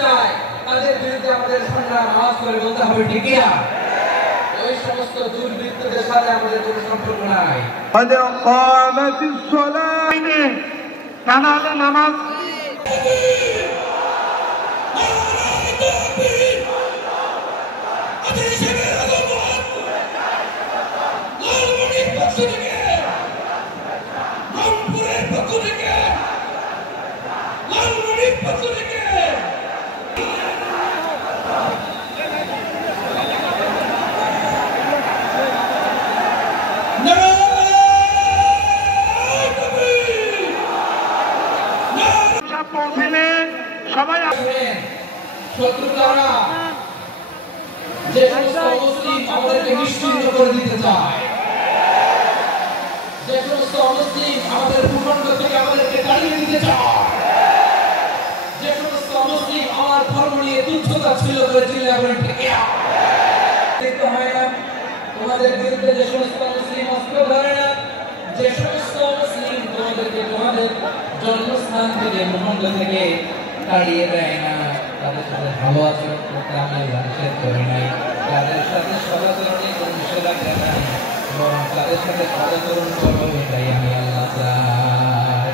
চায় তাদের বিরুদ্ধে আমাদের সংগ্রাম আওয়াজ করে বলতে হবে ঠিক না? ওই সমস্ত দুর্বৃত্তদের সাথে আমাদের কোনো সম্পর্ক নাই। নামাজ সবাই শত্রুরা যে সমস্ত মুসলিম আমাদেরকে নিশ্চিহ্ন করে দিতে চায়, যে সমস্ত মুসলিম আমাদের ভূখণ্ড থেকে আমাদেরকে তাড়িয়ে দিতে চায়, যে সমস্ত মুসলিম আমার ধর্ম নিয়ে তুচ্ছতা ছিল করে চিল্লা করে দেখতে হয় না। তোমাদের বিরুদ্ধে যে সমস্ত মুসলিম অস্ত্র ধরে না, যে সমস্ত মুসলিম তোমাদেরকে তোমাদের জন্মস্থান থেকে ভূখণ্ড থেকে তাড়িয়ে দেয় না, তাদের সাথে ভালো আচরণ করতে আমি নিষেধ করি নাই, তাদের সাথে সদাচরণে কোনো নিষেধাজ্ঞা নাই, বরং তাদের সাথে সদাচরণ করবো এটাই আমি আল্লাহ চাই।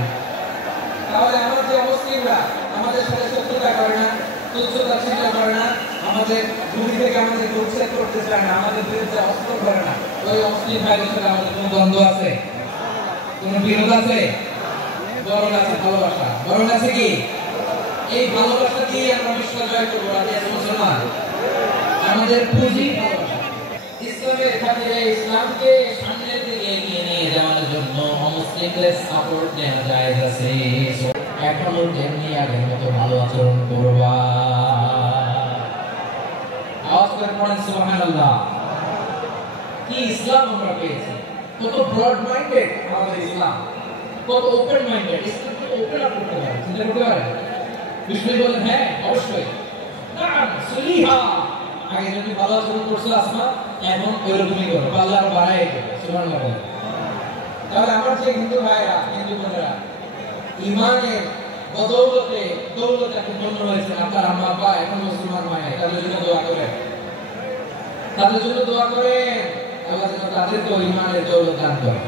তাহলে আমার যে মুসলিমরা আমাদের সাথে শত্রুতা করে না, তুচ্ছতা চিন্তা করে না, আমাদের ভূমি থেকে আমাদের উচ্ছেদ করতে চায় না, আমাদের বিরুদ্ধে অস্ত্র করে না, ওই মুসলিম ভাইদের সাথে আমাদের কোনো দ্বন্দ্ব আছে? কোনো বিরোধ আছে? বরং আছে ভালোবাসা। বরং আছে কি? এই ভালোবাসা দিয়ে আমরা বিশ্ব জয় করবো। মুসলমান আমাদের পুঁজি ইসলামের খাতিরে ইসলামকে সামনের দিকে এগিয়ে নিয়ে যাওয়ার জন্য অমুসলিমদের সাপোর্ট দেওয়া জায়েজ আছে। এখনো যেমনি আগের মতো ভালো আচরণ করবা। আওয়াজ করে পড়েন সুবহানাল্লাহ। কি ইসলাম আমরা পেয়েছি! কত ব্রড মাইন্ডেড আমাদের ইসলাম, কত ওপেন মাইন্ডেড। ইসলামকে ওপেন আপ করতে পারে, চিন্তা করতে পারে। বিষ্ণু বলেন হ্যাঁ অবশ্যই, নাম সুলিহা। আগে যদি ভালো আচরণ করছো আসমা, এখন ওইরকমই করো, পাল্লা আরো বাড়াই দেবে। সুবহানাল্লাহ। তাহলে আমার যে হিন্দু ভাইরা, হিন্দু বোনেরা ইমানের বদৌলতে দৌলতে এখন ধন্য হয়েছে, আপনার আম্মা আব্বা এখন মুসলমান হয় নাই, তাদের জন্য দোয়া করেন, তাদের জন্য দোয়া করেন। আল্লাহ যেন তাদেরকে ইমানের দৌলত দান করে।